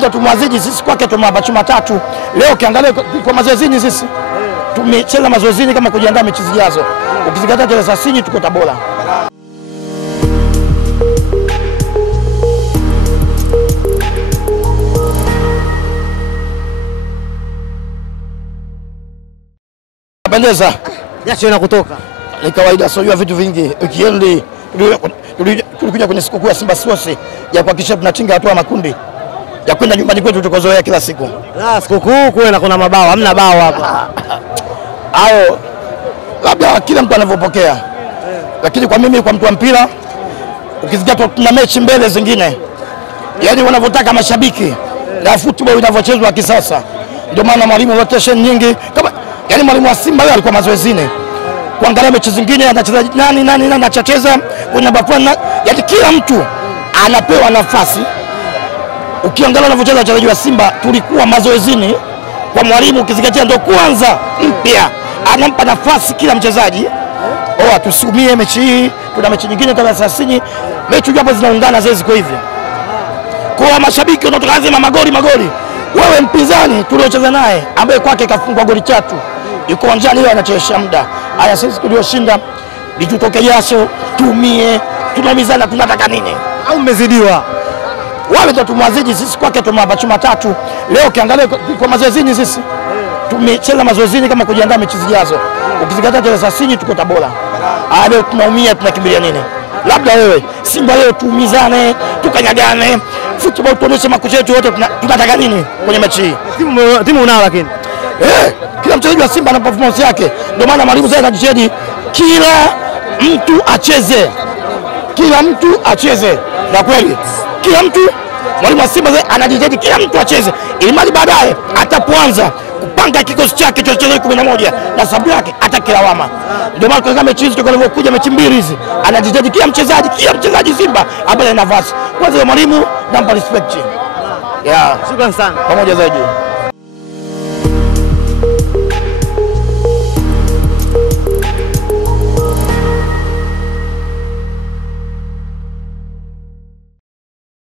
ndio tumwazidi sisi, kwake tumewapa chuma 3. Leo ukiangalia kwa mazoezini sisi tumecheza mazoezini kama kujiandaa mechi zijazo. Ukizingatia tarehe 30 tuko Tabora. Pendeza. Jasho inakutoka. Ni kawaida, sio vitu vingi. Weekend tulikuja kwenye sikukuu ya Simba Sports ya kuhakikisha tunatinga hatua makundi ya kwenda nyumbani kwetu tukozoea kila siku. Sikukuu kuna mabao, hamna bao hapa. Hao labda kila mtu anavyopokea. Lakini kwa mimi, kwa mtu wa mpira, ukizingatia tuna mechi mbele zingine. Yaani wanavyotaka mashabiki na football inavyochezwa kisasa. Ndio maana mwalimu rotation nyingi kama yaani mwalimu wa Simba leo alikuwa mazoezini. Kuangalia mechi zingine anacheza nani anacheza kwenye bafana, yaani kila mtu anapewa nafasi. Ukiangalia wanavyocheza wachezaji wa Simba, tulikuwa mazoezini kwa mwalimu, ukizingatia ndio kwanza mpya anampa nafasi kila mchezaji. Tusiumie mechi hii, tuna mechi nyingine tarehe 30, mechi hapo zinaungana zezi kwa hivi. Kwa mashabiki wanatoka lazima magoli. Wewe mpinzani tuliocheza naye ambaye kwake kafungwa goli 3. Yuko uwanjani leo anachezesha muda. Haya sisi tulioshinda litutoke jasho, tumie, tunamizana tunataka nini? Au mmezidiwa? Wale ndio tumwazidi sisi, kwake tumewapa chuma 3. Leo ukiangalia kwa mazoezini sisi tumecheza mazoezini kama kujiandaa mechi zijazo. Ukizingatia tarehe 30 tuko Tabora. Leo tunaumia, tunakimbilia nini? Labda wewe Simba leo tuumizane, tukanyagane, football tuoneshe makocha yetu wote tunataka nini kwenye mechi hii? Timu unao lakini. Kila mchezaji wa Simba ana performance yake. Ndio maana mwalimu Zaid anajitahidi kila mtu acheze. Na kweli kila mtu, mwalimu wa Simba anajitahidi kila mtu acheze. Ili mali baadaye atapoanza kupanga kikosi chake cha wachezaji 11 na sababu yake atakilawama. Ndio maana kwa mechi hizi tukalivyokuja mechi mbili hizi anajitahidi kila mchezaji Simba apate nafasi. Kwanza mwalimu nampa respect. Shukrani sana. Pamoja zaidi.